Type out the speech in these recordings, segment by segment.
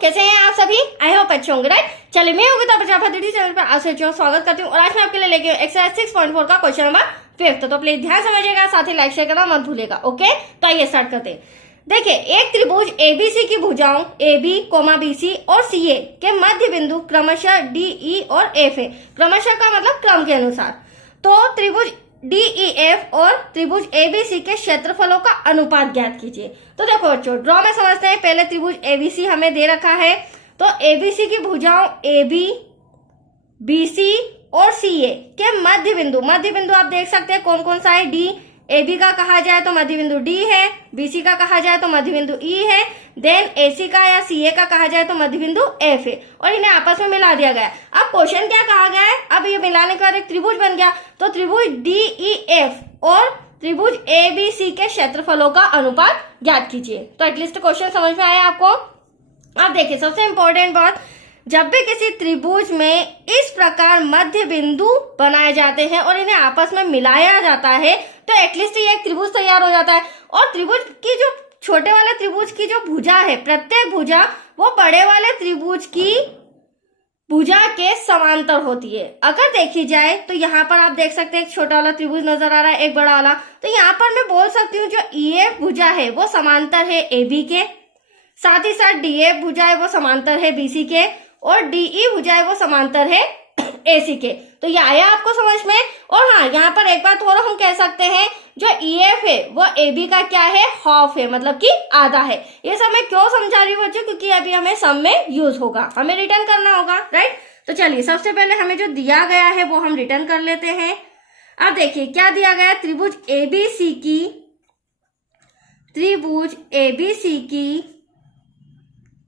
कैसे हैं आप सभी? आई होप अच्छे होंगे, राइट। चलिए, मैं योगिता प्रजापति चैनल पर आप सभी स्वागत करती हूँ और आज मैं आपके लिए लेके एक्सरसाइज 6.4 का क्वेश्चन नंबर 5। तो प्लीज ध्यान समझिएगा, साथ ही लाइक शेयर करना मत भूलिएगा। ओके, तो आइए स्टार्ट करते हैं। देखिए, एक त्रिभुज एबीसी की भुजाओं AB, BC और CA के मध्य बिंदु क्रमशः DE और F है। क्रमशः का मतलब क्रम के अनुसार। तो त्रिभुज DEF और त्रिभुज ABC के क्षेत्रफलों का अनुपात ज्ञात कीजिए। तो देखो बच्चों, ड्रॉ में समझते हैं। पहले त्रिभुज ABC हमें दे रखा है, तो ABC की भुजाओं AB, BC और CA के मध्य बिंदु आप देख सकते हैं कौन कौन सा है। D, AB का कहा जाए तो मध्य बिंदु D है, BC का कहा जाए तो मध्य बिंदु E है, देन AC का या CA का कहा जाए तो मध्य बिंदु F है, और इन्हें आपस में मिला दिया गया है। अब क्वेश्चन क्या कहा गया है? अब ये मिलाने के बाद एक त्रिभुज बन गया, तो त्रिभुज DEF और त्रिभुज ABC के क्षेत्रफलों का अनुपात ज्ञात कीजिए। तो एटलीस्ट क्वेश्चन समझ में आया आपको? अब देखिए, सबसे इंपॉर्टेंट बात, जब भी किसी त्रिभुज में इस प्रकार मध्य बिंदु बनाए जाते हैं और इन्हें आपस में मिलाया जाता है, तो एटलीस्ट ये एक त्रिभुज तैयार हो जाता है। और त्रिभुज की जो छोटे वाले त्रिभुज की जो भुजा है, प्रत्येक भुजा वो बड़े वाले त्रिभुज की भुजा के समांतर होती है। अगर देखी जाए तो यहाँ पर आप देख सकते हैं एक छोटा वाला त्रिभुज नजर आ रहा है, एक बड़ा वाला। तो यहाँ पर मैं बोल सकती हूँ जो EF भुजा है वो समांतर है AB के, साथ ही साथ DF भुजा है वो समांतर है BC के, और DE भुजा है वो समांतर है AC के। तो ये आया आपको समझ में? और हाँ, यहाँ पर एक बात और हम कह सकते हैं, जो EF है वो AB का क्या है, हाफ है, मतलब कि आधा है। ये सब मैं क्यों समझा रही हूँ बच्चों? क्योंकि अभी हमें सम में यूज होगा, हमें रिटर्न करना होगा, राइट। तो चलिए, सबसे पहले हमें जो दिया गया है वो हम रिटर्न कर लेते हैं। अब देखिए क्या दिया गया है। त्रिभुज ABC की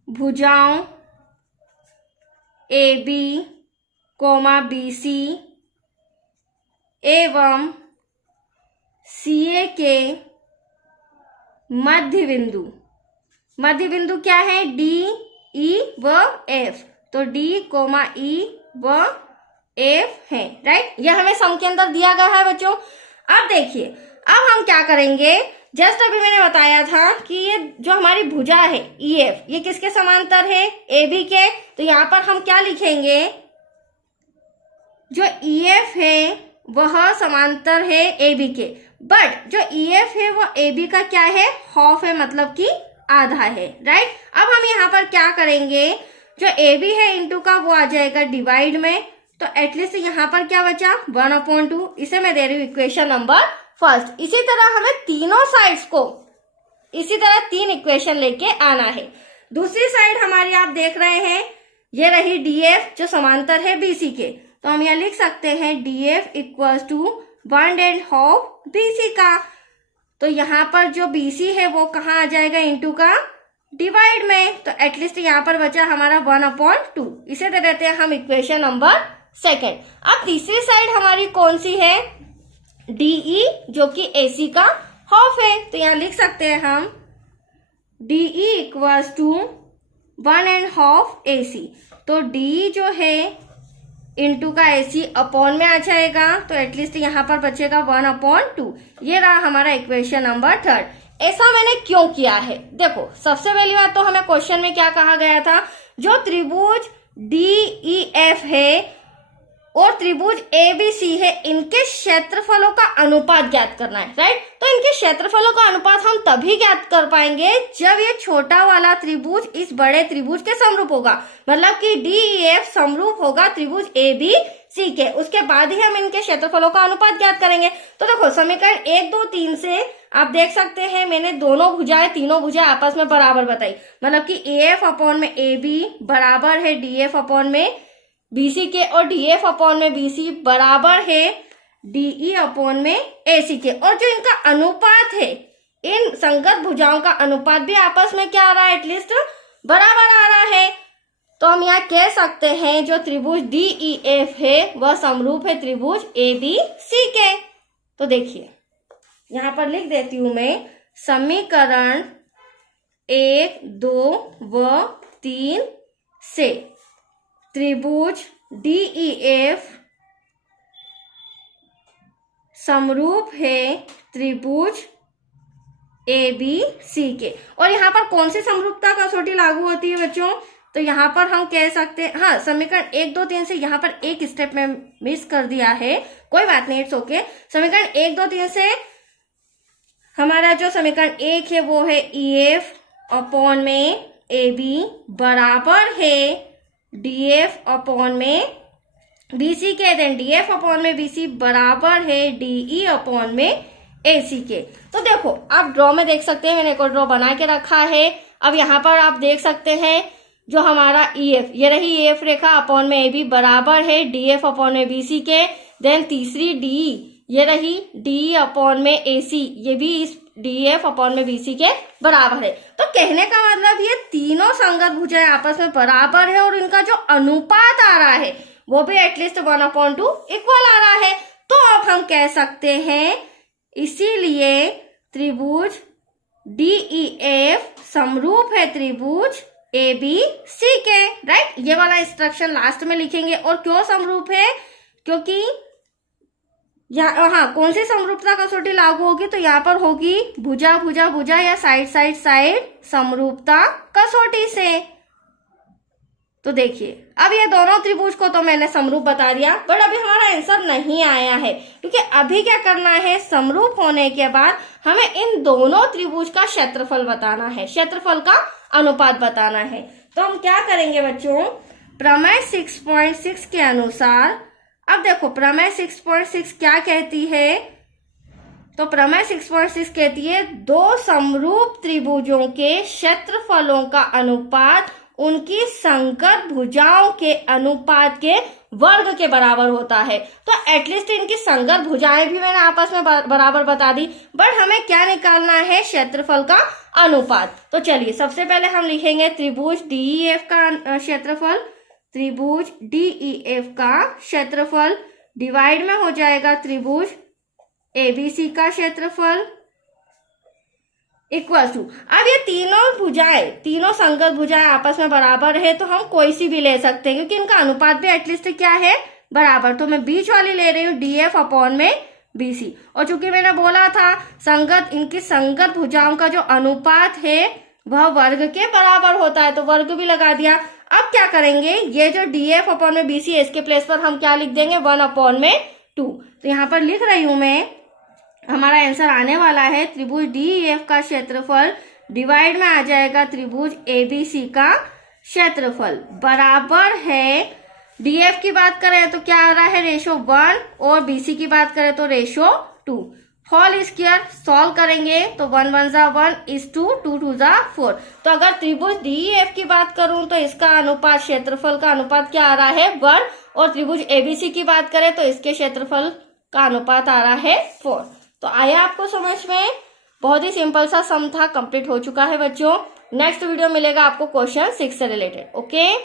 भुजाओं AB, BC एवं CA के मध्य बिंदु क्या है? D, E व F। तो D, E व F है, राइट। यह हमें सम के अंदर दिया गया है बच्चों। अब देखिए, अब हम क्या करेंगे, जस्ट अभी मैंने बताया था कि ये जो हमारी भुजा है EF, ये किसके समांतर है? AB के। तो यहाँ पर हम क्या लिखेंगे, जो EF है वह समांतर है AB के, बट जो EF है वो AB का क्या है, हाफ है, मतलब कि आधा है, राइट। अब हम यहाँ पर क्या करेंगे, जो AB है इंटू का वो आ जाएगा डिवाइड में, तो एटलीस्ट यहाँ पर क्या बचा, 1/2। इसे मैं दे रही हूँ इक्वेशन नंबर फर्स्ट। इसी तरह हमें तीनों साइड्स को इसी तरह 3 इक्वेशन लेके आना है। दूसरी साइड हमारी आप देख रहे हैं, ये रही DF जो समांतर है BC के। तो हम यहाँ लिख सकते हैं DF इक्वल्स टू 1.5 BC का। तो यहाँ पर जो BC है वो कहाँ आ जाएगा, इंटू का डिवाइड में। तो एटलीस्ट यहाँ पर बचा हमारा 1/2। इसे दे देते हैं हम इक्वेशन नंबर सेकेंड। अब तीसरी साइड हमारी कौन सी है? DE जो कि AC का हाफ है। तो यहाँ लिख सकते हैं हम DE इक्वल्स टू 1.5 AC। तो DE जो है इंटू का AC अपॉन में आ जाएगा, तो एटलीस्ट यहाँ पर बचेगा 1/2। ये रहा हमारा इक्वेशन नंबर थर्ड। ऐसा मैंने क्यों किया है? देखो, सबसे पहली बात तो हमें क्वेश्चन में क्या कहा गया था, जो त्रिभुज DEF है और त्रिभुज ABC है, इनके क्षेत्रफलों का अनुपात ज्ञात करना है, राइट। तो इनके क्षेत्रफलों का अनुपात हम तभी ज्ञात कर पाएंगे जब ये छोटा वाला त्रिभुज इस बड़े त्रिभुज के समरूप होगा, मतलब कि DEF समरूप होगा त्रिभुज ABC के। उसके बाद ही हम इनके क्षेत्रफलों का अनुपात ज्ञात करेंगे। तो देखो, समीकरण 1, 2, 3 से आप देख सकते हैं मैंने तीनों भुजाएं आपस में बराबर बताई, मतलब कि AF अपॉन में AB बराबर है DF अपॉन में BC के, और DF अपॉन में BC बराबर है DE अपॉन में AC के। और जो इनका अनुपात है, इन संगत भुजाओं का अनुपात भी आपस में क्या आ रहा है, एटलीस्ट बराबर आ रहा है। तो हम यहाँ कह सकते हैं जो त्रिभुज DEF है वह समरूप है त्रिभुज ABC के। तो देखिए, यहाँ पर लिख देती हूं मैं, समीकरण 1, 2 व 3 से त्रिभुज DEF समरूप है त्रिभुज ABC के। और यहाँ पर कौन सी समरूपता कसौटी लागू होती है बच्चों? तो यहाँ पर हम कह सकते हैं, हाँ समीकरण 1, 2, 3 से यहाँ पर एक स्टेप में मिस कर दिया है, कोई बात नहीं, इट्स ओके। समीकरण 1, 2, 3 से हमारा जो समीकरण 1 है वो है EF अपॉन में AB बराबर है DF अपॉन में BC के, देन DF अपॉन में BC बराबर है DE अपॉन में AC के। तो देखो आप ड्रॉ में देख सकते हैं, मैंने एक और ड्रॉ बना के रखा है। अब यहाँ पर आप देख सकते हैं जो हमारा EF, ये रही EF रेखा अपॉन में AB बराबर है DF अपॉन में BC के। देन तीसरी DE, ये रही DE अपॉन में AC, ये भी इस DF अपॉन में BC के बराबर है। तो कहने का मतलब ये तीनों संगत भुजाएं आपस में बराबर है और इनका जो अनुपात आ रहा है वो भी एटलीस्ट 1/2 इक्वल आ रहा है। तो अब हम कह सकते हैं इसीलिए त्रिभुज DEF समरूप है त्रिभुज ABC के, राइट। ये वाला इंस्ट्रक्शन लास्ट में लिखेंगे। और क्यों समरूप है, क्योंकि हाँ कौन सी समरूपता कसौटी लागू होगी, तो यहाँ पर होगी भुजा भुजा भुजा या साइड साइड साइड समरूपता कसौटी से। तो देखिए अब ये दोनों त्रिभुज को तो मैंने समरूप बता दिया, बट अभी हमारा आंसर नहीं आया है, क्योंकि अभी क्या करना है, समरूप होने के बाद हमें इन दोनों त्रिभुज का क्षेत्रफल बताना है, क्षेत्रफल का अनुपात बताना है। तो हम क्या करेंगे बच्चों, प्रमेय 6.6 के अनुसार, अब देखो प्रमेय 6.6 क्या कहती है, तो प्रमेय 6.6 कहती है दो समरूप त्रिभुजों के क्षेत्रफलों का अनुपात उनकी संगत भुजाओं के अनुपात के वर्ग के बराबर होता है। तो एटलीस्ट इनकी संगत भुजाएं भी मैंने आपस में बराबर बता दी, बट हमें क्या निकालना है, क्षेत्रफल का अनुपात। तो चलिए सबसे पहले हम लिखेंगे त्रिभुज DEF का क्षेत्रफल, त्रिभुज DEF का क्षेत्रफल डिवाइड में हो जाएगा त्रिभुज ABC का क्षेत्रफल इक्वल टू, अब ये तीनों भुजाएं, तीनों संगत भुजाएं आपस में बराबर है तो हम कोई सी भी ले सकते हैं, क्योंकि इनका अनुपात भी एटलीस्ट क्या है, बराबर। तो मैं बीच वाली ले रही हूँ DF अपॉन में BC। और चूंकि मैंने बोला था संगत, इनकी संगत भुजाओं का जो अनुपात है वह वर्ग के बराबर होता है, तो वर्ग भी लगा दिया। अब क्या करेंगे, ये जो DF अपॉन में BC है इसके प्लेस पर हम क्या लिख देंगे, 1/2। तो यहाँ पर लिख रही हूं मैं, हमारा आंसर आने वाला है त्रिभुज DEF का क्षेत्रफल डिवाइड में आ जाएगा त्रिभुज ABC का क्षेत्रफल बराबर है, DF की बात करें तो क्या आ रहा है, रेशो 1, और BC की बात करें तो रेशो 2। होल स्क्वायर सॉल्व करेंगे तो 1 1 जा 1 इज 2, 2 2 जा 4। तो अगर त्रिभुज DEF की बात करूं तो इसका अनुपात, क्षेत्रफल का अनुपात क्या आ रहा है, 1, और त्रिभुज ABC की बात करें तो इसके क्षेत्रफल का अनुपात आ रहा है 4। तो आया आपको समझ में, बहुत ही सिंपल सा सम था, कंप्लीट हो चुका है बच्चों। नेक्स्ट वीडियो मिलेगा आपको क्वेश्चन 6 से रिलेटेड। ओके।